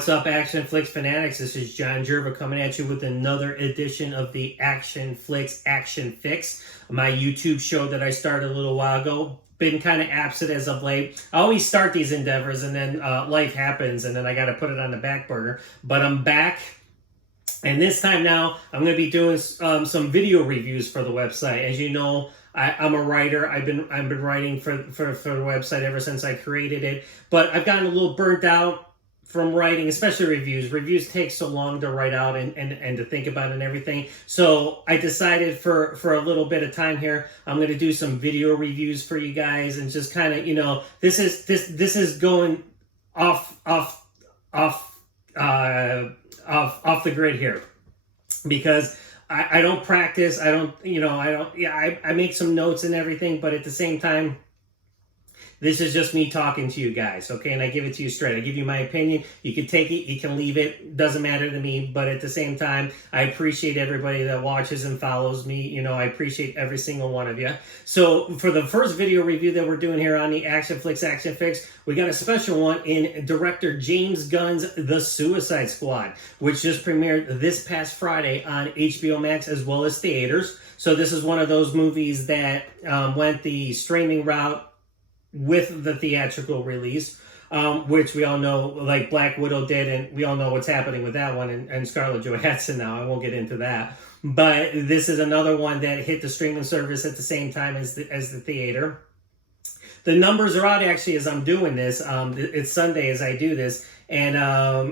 What's up, Action-Flix fanatics? This is M Jerva coming at you with another edition of the Action-Flix Action-Fix, my YouTube show that I started a little while ago. Been kind of absent as of late. I always start these endeavors and then life happens and then I got to put it on the back burner. But I'm back. And this time now, I'm going to be doing some video reviews for the website. As you know, I'm a writer. I've been writing for the website ever since I created it. But I've gotten a little burnt out from writing, especially reviews. Reviews take so long to write out and to think about and everything. So I decided for a little bit of time here, I'm going to do some video reviews for you guys and just kind of, you know, this is going off the grid here because I don't practice. I make some notes and everything, but at the same time, this is just me talking to you guys, okay? And I give it to you straight. I give you my opinion. You can take it, you can leave it. Doesn't matter to me. But at the same time, I appreciate everybody that watches and follows me. You know, I appreciate every single one of you. So for the first video review that we're doing here on the Action-Flix Action-Fix, we got a special one in Director James Gunn's The Suicide Squad, which just premiered this past Friday on HBO Max as well as theaters. So this is one of those movies that went the streaming route with the theatrical release, which we all know, like Black Widow did, and we all know what's happening with that one, and Scarlett Johansson now. I won't get into that. But this is another one that hit the streaming service at the same time as the theater. The numbers are out actually as I'm doing this. It's Sunday as I do this, and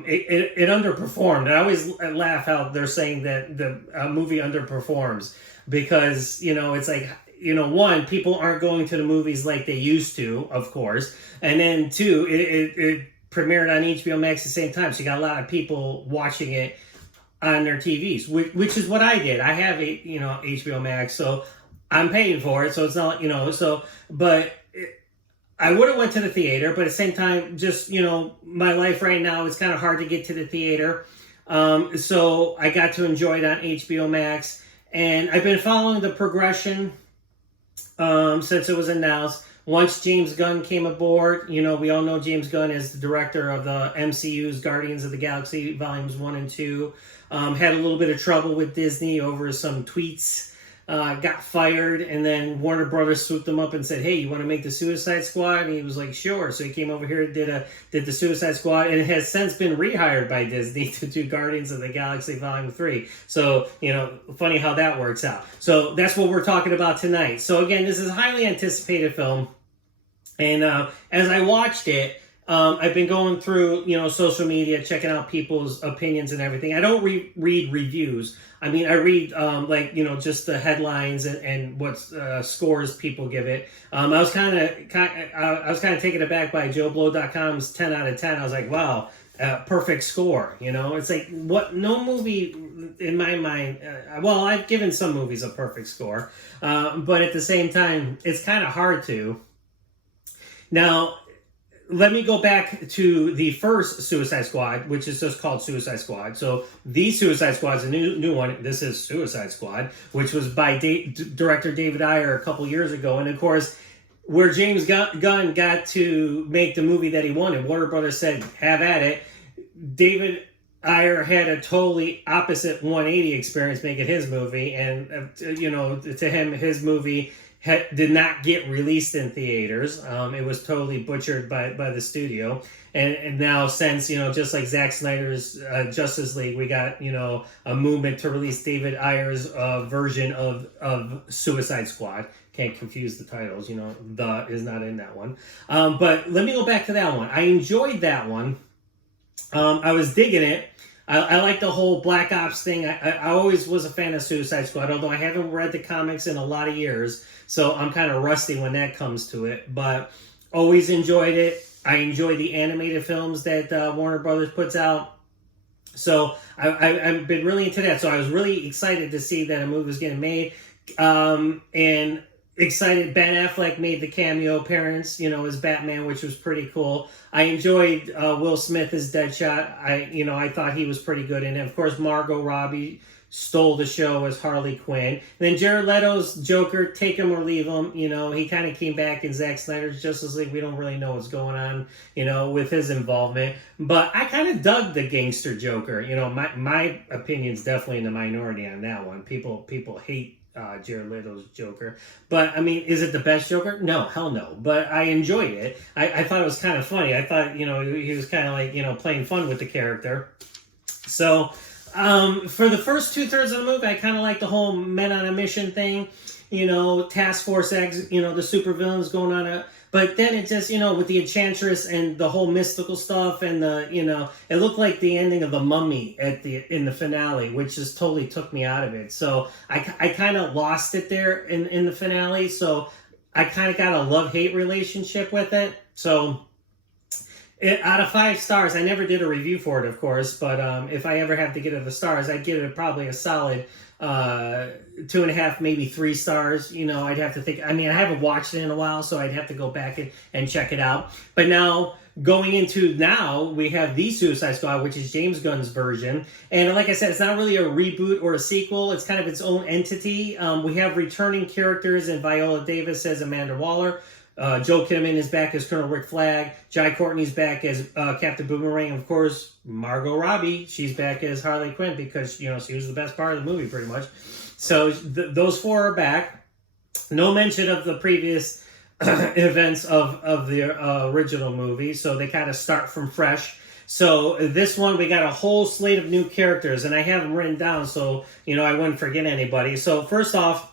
it underperformed. I always laugh how they're saying that the movie underperforms because, you know, it's like, you know, one, people aren't going to the movies like they used to, of course. And then two, it premiered on HBO Max at the same time. So you got a lot of people watching it on their TVs, which is what I did. I have HBO Max, so I'm paying for it. So it's not, you know, so, but I would have went to the theater, but at the same time, just, you know, my life right now, it's kind of hard to get to the theater. So I got to enjoy it on HBO Max. And I've been following the progression since it was announced. Once James Gunn came aboard, you know, we all know James Gunn is the director of the MCU's Guardians of the Galaxy Volumes 1 and 2. Had a little bit of trouble with Disney over some tweets. Got fired, and then Warner Brothers swooped him up and said, hey, you want to make the Suicide Squad? And he was like, sure. So he came over here and did the Suicide Squad, and it has since been rehired by Disney to do Guardians of the Galaxy Volume 3. So, you know, funny how that works out. So that's what we're talking about tonight. So again, this is a highly anticipated film, and as I watched it, I've been going through, you know, social media, checking out people's opinions and everything. I don't read reviews. I mean, I read, like, you know, just the headlines and what scores people give it. I was kind of taken aback by JoeBlow.com's 10 out of 10. I was like, wow, perfect score. You know, it's like no movie in my mind. Well, I've given some movies a perfect score, but at the same time, it's kind of hard to. Now, let me go back to the first Suicide Squad, which is just called Suicide Squad. So the Suicide Squad is a new one. This is Suicide Squad, which was by director David Ayer a couple years ago. And of course, where James Gunn got to make the movie that he wanted, Warner Brothers said, have at it. David Ayer had a totally opposite 180 experience making his movie. And, you know, to him, his movie did not get released in theaters. It was totally butchered by the studio. And now since, you know, just like Zack Snyder's Justice League, we got, you know, a movement to release David Ayer's version of Suicide Squad. Can't confuse the titles, you know, the is not in that one. But let me go back to that one. I enjoyed that one. I was digging it. I like the whole Black Ops thing. I always was a fan of Suicide Squad, although I haven't read the comics in a lot of years, so I'm kind of rusty when that comes to it. But always enjoyed it. I enjoy the animated films that Warner Brothers puts out. So I've been really into that. So I was really excited to see that a movie was getting made. And excited Ben Affleck made the cameo appearance, you know, as Batman, which was pretty cool. I enjoyed Will Smith as Deadshot. I thought he was pretty good. And of course, Margot Robbie, stole the show as Harley Quinn. And then Jared Leto's Joker, take him or leave him. You know, he kind of came back in Zack Snyder's Justice League. We don't really know what's going on, you know, with his involvement. But I kind of dug the gangster Joker. You know, my opinion's definitely in the minority on that one. People hate Jared Leto's Joker. But, I mean, is it the best Joker? No, hell no. But I enjoyed it. I thought it was kind of funny. I thought, you know, he was kind of like, you know, playing fun with the character. So, for the first 2/3 of the movie, I kind of like the whole men on a mission thing. You know, Task Force X, you know, the supervillains going on a... But then it just, you know, with the Enchantress and the whole mystical stuff and the, you know, it looked like the ending of The Mummy in the finale, which just totally took me out of it. So I kind of lost it there in the finale. So I kind of got a love-hate relationship with it. So out of 5 stars, I never did a review for it, of course, but if I ever have to get it the stars, I'd give it probably a solid 2.5, maybe 3 stars. You know, I'd have to think. I mean, I haven't watched it in a while, so I'd have to go back and check it out. But now, going into now, we have the Suicide Squad, which is James Gunn's version. And like I said, it's not really a reboot or a sequel. It's kind of its own entity. We have returning characters in Viola Davis as Amanda Waller. Joel Kinnaman is back as Colonel Rick Flag. Jai Courtney's back as Captain Boomerang. Of course, Margot Robbie, she's back as Harley Quinn because, you know, she was the best part of the movie pretty much. So those 4 are back. No mention of the previous events of the original movie, so they kind of start from fresh. So this one, we got a whole slate of new characters, and I have them written down so, you know, I wouldn't forget anybody. So first off,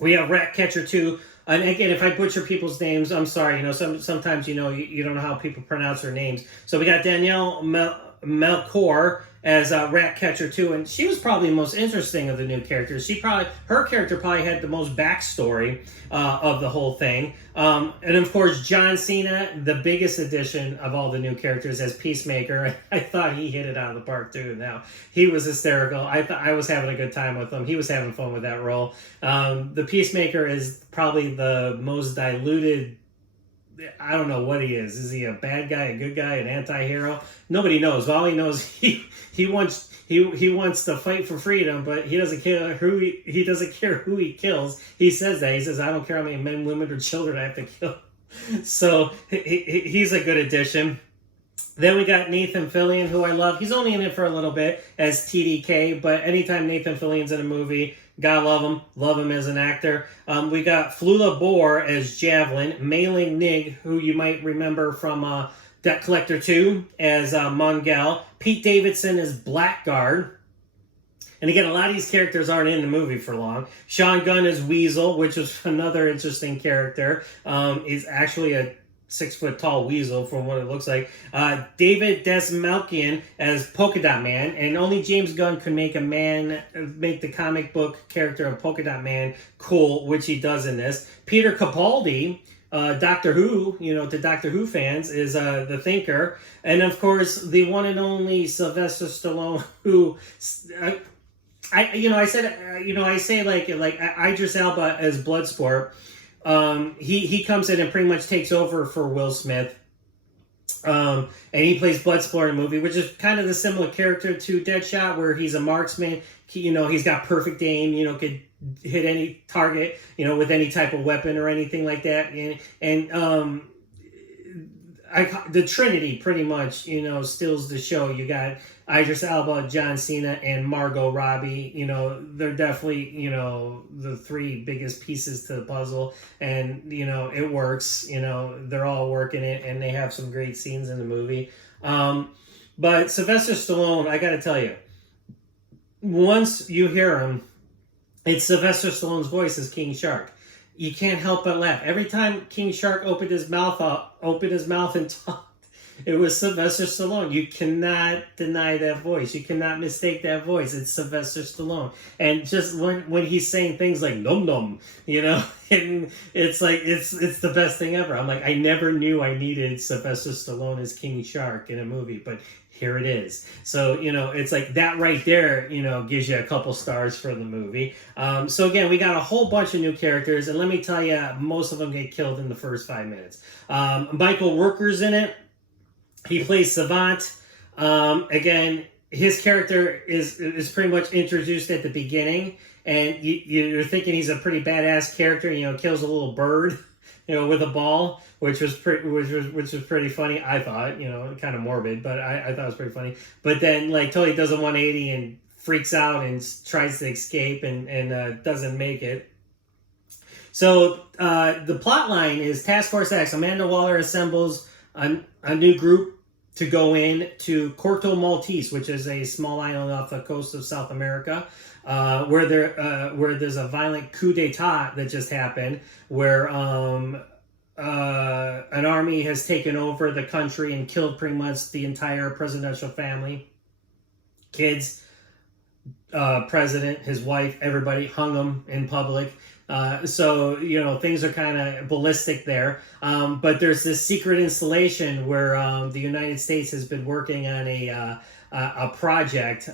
we have Ratcatcher 2. And again, if I butcher people's names, I'm sorry. You know, sometimes, you know, you don't know how people pronounce their names. So we got Danielle Melchior as Ratcatcher 2, and she was probably the most interesting of the new characters. Her character probably had the most backstory of the whole thing. And of course, John Cena, the biggest addition of all the new characters as Peacemaker. I thought he hit it out of the park too. Now he was hysterical. I was having a good time with him. He was having fun with that role. The Peacemaker is probably the most diluted. I don't know what he is. Is he a bad guy, a good guy, an anti-hero? Nobody knows. All he knows, he wants to fight for freedom, but he doesn't care he doesn't care who he kills. He says that. He says, I don't care how many men, women, or children I have to kill. So he's a good addition. Then we got Nathan Fillion, who I love. He's only in it for a little bit as TDK, but anytime Nathan Fillion's in a movie, gotta love him. Love him as an actor. We got Flula Borr as Javelin. Mei Ling Nig, who you might remember from Debt Collector 2 as Mongel. Pete Davidson as Blackguard. And again, a lot of these characters aren't in the movie for long. Sean Gunn as Weasel, which is another interesting character. He's actually a 6-foot-tall weasel from what it looks like. David Dastmalchian as Polka Dot Man, and only James Gunn could make the comic book character of Polka Dot Man cool, which he does in this. Peter Capaldi, Doctor Who, you know, to Doctor Who fans, is the Thinker, and of course the one and only Sylvester Stallone, who I say like Idris Elba as Bloodsport. He comes in and pretty much takes over for Will Smith. And he plays Bloodsport in a movie, which is kind of the similar character to Deadshot, where he's a marksman. You know, he's got perfect aim, you know, could hit any target, you know, with any type of weapon or anything like that. And the Trinity pretty much, you know, steals the show. You got Idris Elba, John Cena, and Margot Robbie. You know, they're definitely, you know, the 3 biggest pieces to the puzzle. And, you know, it works. You know, they're all working it, and they have some great scenes in the movie. But Sylvester Stallone, I got to tell you, once you hear him, it's Sylvester Stallone's voice as King Shark. You can't help but laugh. Every time King Shark opened his mouth and talked, it was Sylvester Stallone. You cannot deny that voice. You cannot mistake that voice. It's Sylvester Stallone. And just when he's saying things like "num num," you know, and it's like it's the best thing ever. I'm like, I never knew I needed Sylvester Stallone as King Shark in a movie, but here it is. So, you know, it's like that right there, you know, gives you a couple stars for the movie. So again, we got a whole bunch of new characters, and let me tell you, most of them get killed in the first 5 minutes. Michael Rooker's in it. He plays Savant. Again, his character is pretty much introduced at the beginning, and you're thinking he's a pretty badass character. Kills a little bird, with a ball, which was pretty funny. I thought, kind of morbid, but I thought it was pretty funny. But then, like, totally does a 180 and freaks out and tries to escape and doesn't make it. So the plot line is Task Force X. Amanda Waller assembles a new group to go in to Corto Maltese, which is a small island off the coast of South America, where there's a violent coup d'etat that just happened, where an army has taken over the country and killed pretty much the entire presidential family, kids, president, his wife, everybody, hung them in public. So things are kind of ballistic there. But there's this secret installation where the United States has been working on a project,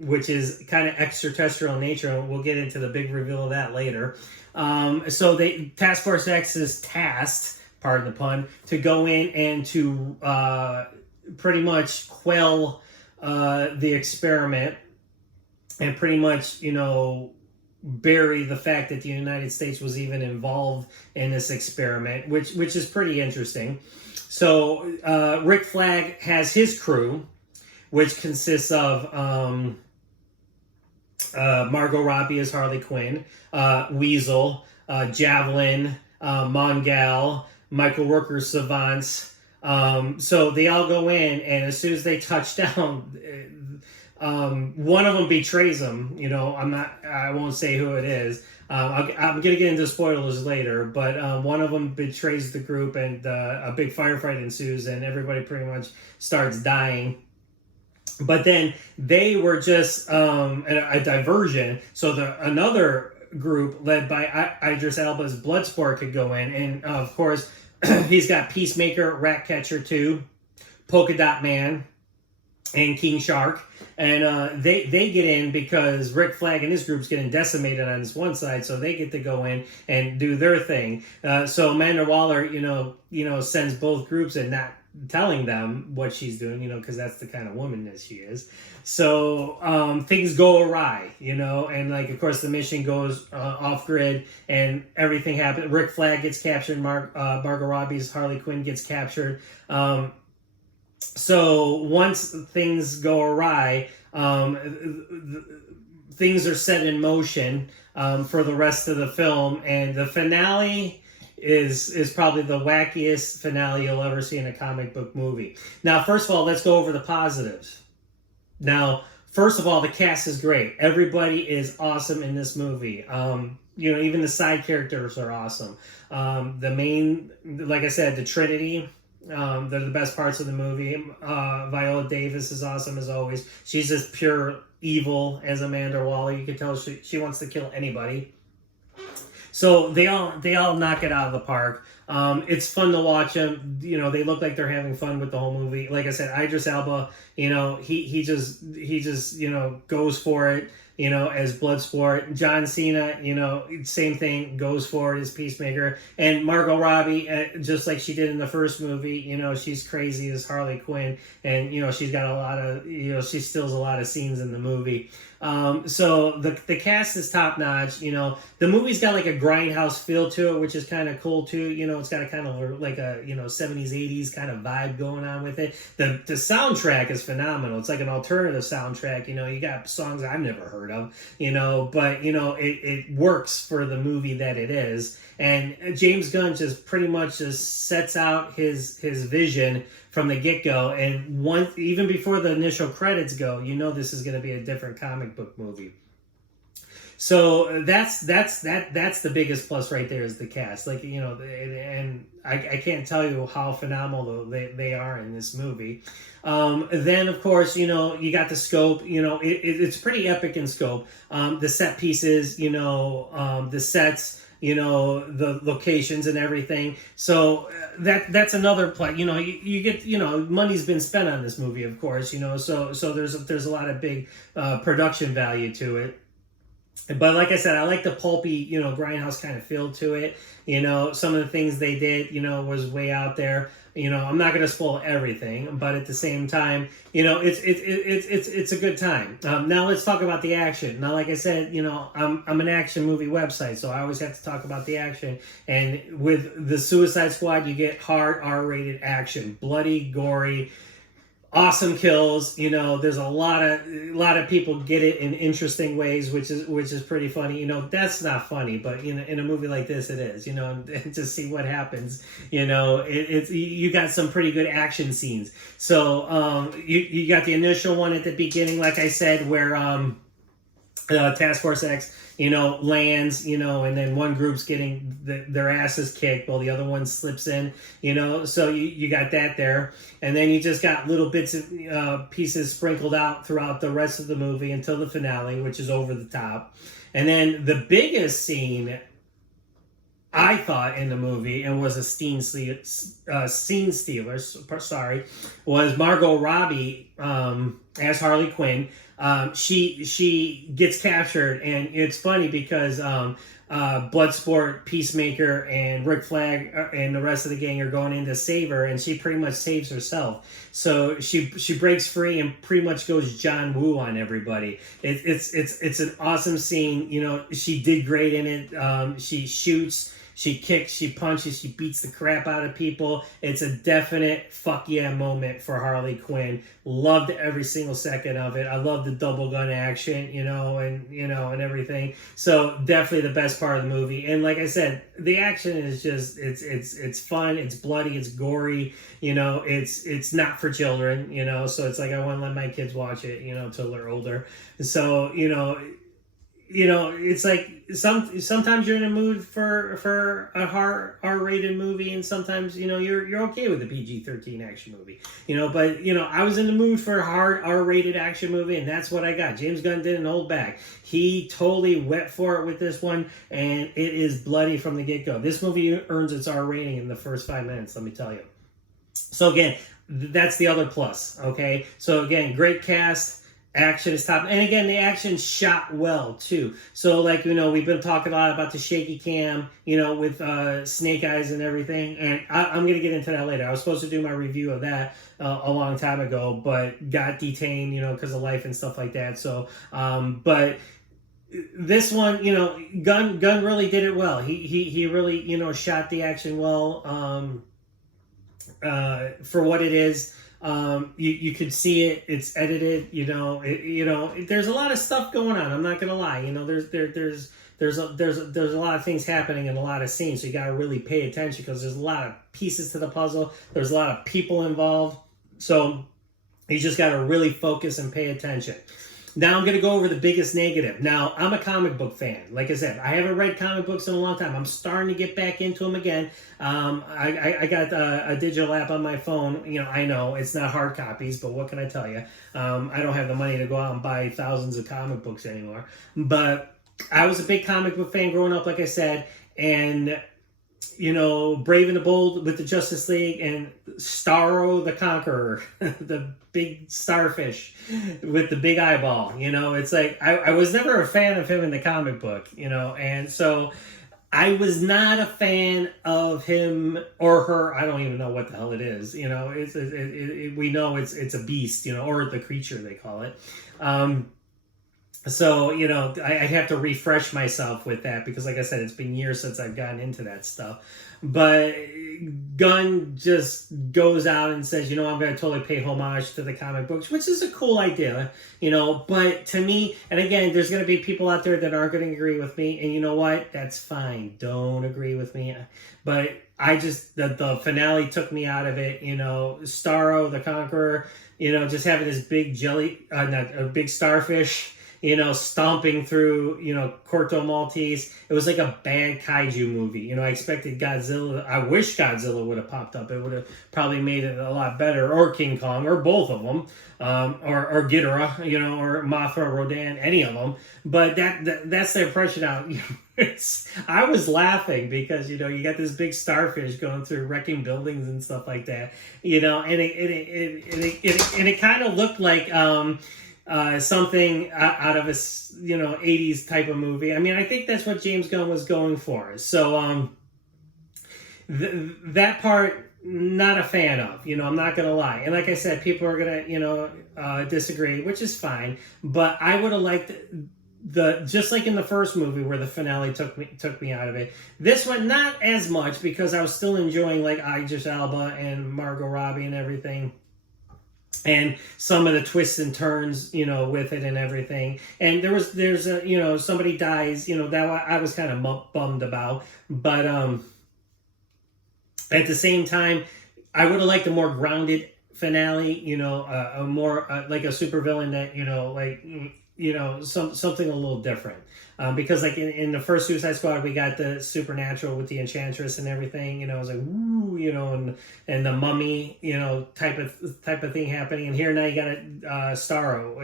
which is kind of extraterrestrial in nature, and we'll get into the big reveal of that later. So Task Force X is tasked, pardon the pun, to go in and to pretty much quell the experiment and pretty much, bury the fact that the United States was even involved in this experiment, which is pretty interesting. So Rick Flag has his crew, which consists of Margot Robbie as Harley Quinn, Weasel, Javelin, Mongal, Michael Rooker Savants. So they all go in, and as soon as they touch down, one of them betrays them. I won't say who it is. I'm going to get into spoilers later, but one of them betrays the group, and a big firefight ensues, and everybody pretty much starts dying. But then they were just a diversion, so another group led by Idris Elba's Bloodsport could go in, and of course he's got Peacemaker, Ratcatcher 2, Polka Dot Man, and King Shark, and they get in because Rick Flag and his group's getting decimated on this one side, so they get to go in and do their thing. So Amanda Waller, sends both groups and not telling them what she's doing, because that's the kind of woman that she is. So things go awry, and like, of course, the mission goes off grid and everything happens. Rick Flag gets captured, Margot Robbie's Harley Quinn gets captured. So once things go awry, things are set in motion for the rest of the film, and the finale is probably the wackiest finale you'll ever see in a comic book movie. Now, first of all, let's go over the positives. Now, first of all, the cast is great. Everybody is awesome in this movie. Even the side characters are awesome. The main, like I said, the Trinity, they're the best parts of the movie. Viola Davis is awesome as always. She's as pure evil as Amanda Waller. You can tell she wants to kill anybody. So they all knock it out of the park. It's fun to watch them. They look like they're having fun with the whole movie. Like I said, Idris Elba, he just goes for it, as Bloodsport. John Cena, same thing, goes for it as Peacemaker. And Margot Robbie, just like she did in the first movie, she's crazy as Harley Quinn, and she's got a lot of, she steals a lot of scenes in the movie. So the cast is top notch. The movie's got like a grindhouse feel to it, which is kind of cool too. It's got a kind of like a 70s 80s kind of vibe going on with it. The soundtrack is phenomenal. It's like an alternative soundtrack. You got songs I've never heard of. But it works for the movie that it is. And James Gunn just pretty much just sets out his vision from the get-go, and even before the initial credits go, this is going to be a different comic book movie. So that's the biggest plus right there, is the cast. Like, and I can't tell you how phenomenal they are in this movie. Then of course, you got the scope. It's pretty epic in scope. The set pieces, the sets, the locations and everything. So that's another play. You get, money's been spent on this movie, of course, so there's a lot of big production value to it. But like I said, I like the pulpy, grindhouse kind of feel to it. Some of the things they did, was way out there. I'm not going to spoil everything, but at the same time, it's a good time. Now let's talk about the action. Now, like I said, I'm an action movie website, so I always have to talk about the action. And with the Suicide Squad, you get hard R-rated action, bloody, gory, awesome kills. There's a lot of people get it in interesting ways, which is pretty funny. That's not funny, but in a movie like this it is. And to see what happens, it's you got some pretty good action scenes. So you got the initial one at the beginning, like I said, where Task Force X lands, and then one group's getting their asses kicked while the other one slips in, so you got that there. And then you just got little bits of pieces sprinkled out throughout the rest of the movie until the finale, which is over the top. And then the biggest scene, I thought, in the movie, and was a scene stealer, was Margot Robbie as Harley Quinn. She gets captured, and it's funny because Bloodsport, Peacemaker, and Rick Flag and the rest of the gang are going in to save her, and she pretty much saves herself. So she breaks free and pretty much goes John Woo on everybody. It's an awesome scene. She did great in it. She shoots, she kicks, she punches, she beats the crap out of people. It's a definite fuck yeah moment for Harley Quinn. Loved every single second of it. I love the double gun action, and everything. So definitely the best part of the movie. And like I said, the action is just it's fun, it's bloody, it's gory. It's not for children. So it's like I want to let my kids watch it, till they're older. So it's like sometimes you're in a mood for a hard R-rated movie, and sometimes you're okay with a PG-13 action movie. But I was in the mood for a hard R-rated action movie, and that's what I got. James Gunn didn't hold back. He totally went for it with this one, and it is bloody from the get-go. This movie earns its R rating in the first 5 minutes, let me tell you. So again, that's the other plus. Okay, so again, great cast. Action is top. And again, the action shot well, too. So, like, we've been talking a lot about the shaky cam, with Snake Eyes and everything. And I'm going to get into that later. I was supposed to do my review of that a long time ago, but got detained, because of life and stuff like that. So, but this one, Gunn really did it well. He really, shot the action well for what it is. You could see it. It's edited. There's a lot of stuff going on. I'm not gonna lie. There's a lot of things happening in a lot of scenes. So you gotta really pay attention because there's a lot of pieces to the puzzle. There's a lot of people involved. So you just gotta really focus and pay attention. Now I'm going to go over the biggest negative. Now, I'm a comic book fan. Like I said, I haven't read comic books in a long time. I'm starting to get back into them again. I got a digital app on my phone. I know it's not hard copies, but what can I tell you? I don't have the money to go out and buy thousands of comic books anymore. But I was a big comic book fan growing up, like I said, and Brave and the Bold with the Justice League, and Starro the Conqueror, the big starfish with the big eyeball. It's like I was never a fan of him in the comic book, and so I was not a fan of him or her. I don't even know what the hell it is. We know it's a beast, or the creature they call it. So, I have to refresh myself with that because, like I said, it's been years since I've gotten into that stuff. But Gunn just goes out and says, I'm going to totally pay homage to the comic books, which is a cool idea, But to me, and again, there's going to be people out there that aren't going to agree with me. And you know what? That's fine. Don't agree with me. But I just, the finale took me out of it, Starro the Conqueror, just having this big big starfish, stomping through, Corto Maltese. It was like a bad kaiju movie. I expected Godzilla. I wish Godzilla would have popped up. It would have probably made it a lot better. Or King Kong, or both of them. Or Ghidorah, or Mothra, Rodan, any of them. But that's the impression out. I was laughing because, you got this big starfish going through wrecking buildings and stuff like that, and it kind of looked like, something out of a 80s type of movie. I mean, I think that's what James Gunn was going for. So that part, not a fan of. I'm not gonna lie. And like I said, people are gonna disagree, which is fine. But I would have liked just like in the first movie where the finale took me out of it. This one not as much, because I was still enjoying like Idris Elba and Margot Robbie and everything, and some of the twists and turns with it and everything. And there's a somebody dies, that I was kind of bummed about. But at the same time, I would have liked a more grounded finale, a more like a supervillain that something a little different, because like in the first Suicide Squad, we got the supernatural with the Enchantress and everything. It was like woo, and the mummy, type of thing happening. And here now you got a Starro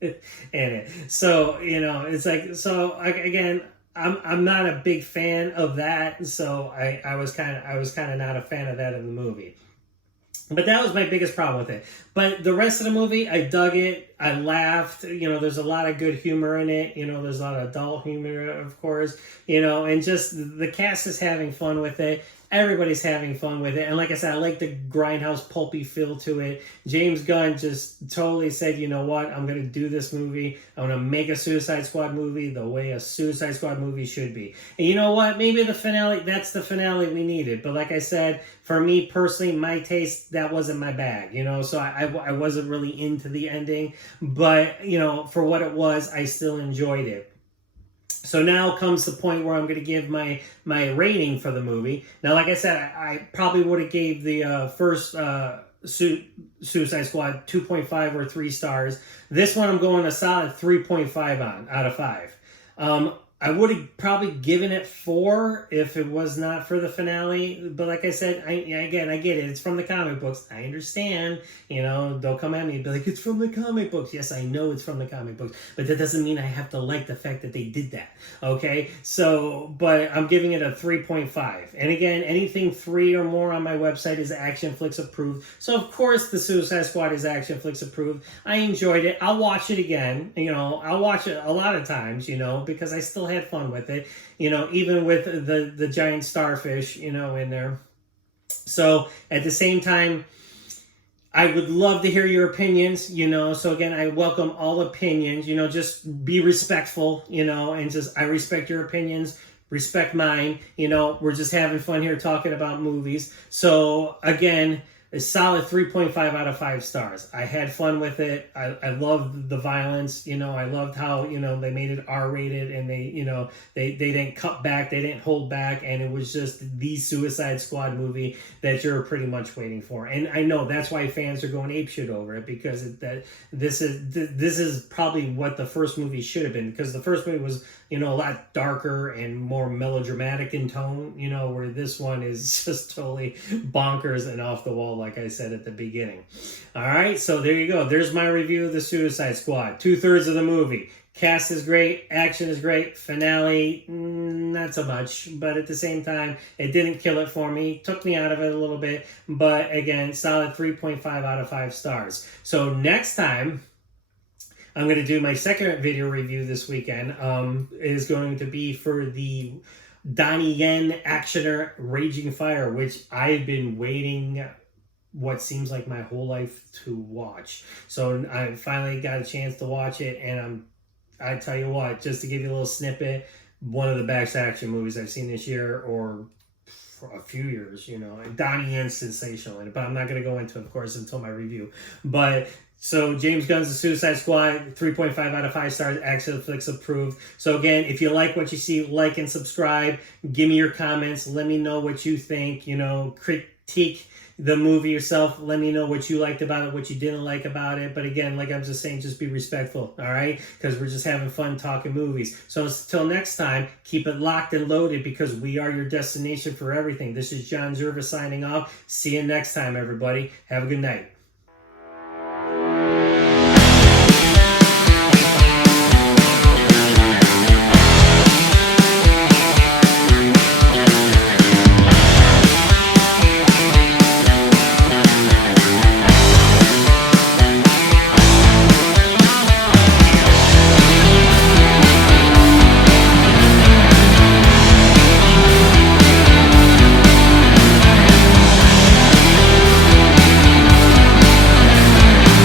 in it. So it's like, so again, I'm not a big fan of that. So I was kind of not a fan of that in the movie. But that was my biggest problem with it. But the rest of the movie, I dug it. I laughed. There's a lot of good humor in it. There's a lot of adult humor, of course. And just the cast is having fun with it. Everybody's having fun with it. And like I said, I like the grindhouse pulpy feel to it. James Gunn just totally said, you know what? I'm going to do this movie. I'm going to make a Suicide Squad movie the way a Suicide Squad movie should be. And you know what? Maybe the finale, that's the finale we needed. But like I said, for me personally, my taste, that wasn't my bag. So I wasn't really into the ending. But, for what it was, I still enjoyed it. So now comes the point where I'm going to give my rating for the movie. Now, like I said, I probably would have gave the first Suicide Squad 2.5 or 3 stars. This one I'm going a solid 3.5 on out of 5. I would have probably given it 4 if it was not for the finale. But like I said, I get it. It's from the comic books. I understand. They'll come at me and be like, it's from the comic books. Yes, I know it's from the comic books. But that doesn't mean I have to like the fact that they did that. Okay? So, but I'm giving it a 3.5. And again, anything 3 or more on my website is Action-Flix approved. So, of course, the Suicide Squad is Action-Flix approved. I enjoyed it. I'll watch it again. I'll watch it a lot of times, because I still had fun with it, even with the giant starfish, in there. So at the same time, I would love to hear your opinions, so again, I welcome all opinions, just be respectful, and just, I respect your opinions, respect mine, we're just having fun here talking about movies. So again, a solid 3.5 out of 5 stars. I had fun with it. I loved the violence. I loved how, they made it R-rated, and they didn't cut back. They didn't hold back. And it was just the Suicide Squad movie that you're pretty much waiting for. And I know that's why fans are going apeshit over it, because this is probably what the first movie should have been, because the first movie was, a lot darker and more melodramatic in tone, where this one is just totally bonkers and off the wall, like I said at the beginning. All right, so there you go. There's my review of the Suicide Squad. 2/3 of the movie. Cast is great. Action is great. Finale, not so much. But at the same time, it didn't kill it for me. Took me out of it a little bit. But again, solid 3.5 out of 5 stars. So next time, I'm going to do my second video review this weekend. It is going to be for the Donnie Yen actioner Raging Fire, which I've been waiting what seems like my whole life to watch. So I finally got a chance to watch it, and I tell you what, just to give you a little snippet, one of the best action movies I've seen this year, or for a few years, Donnie Yen's sensational in it, but I'm not going to go into it, of course, until my review. But so James Gunn's The Suicide Squad, 3.5 out of 5 stars, Action-Flix approved. So again, if you like what you see, like and subscribe. Give me your comments. Let me know what you think. Critique the movie yourself. Let me know what you liked about it, what you didn't like about it. But again, like I'm just saying, just be respectful, all right? Because we're just having fun talking movies. So until next time, keep it locked and loaded, because we are your destination for everything. This is M Jerva signing off. See you next time, everybody. Have a good night.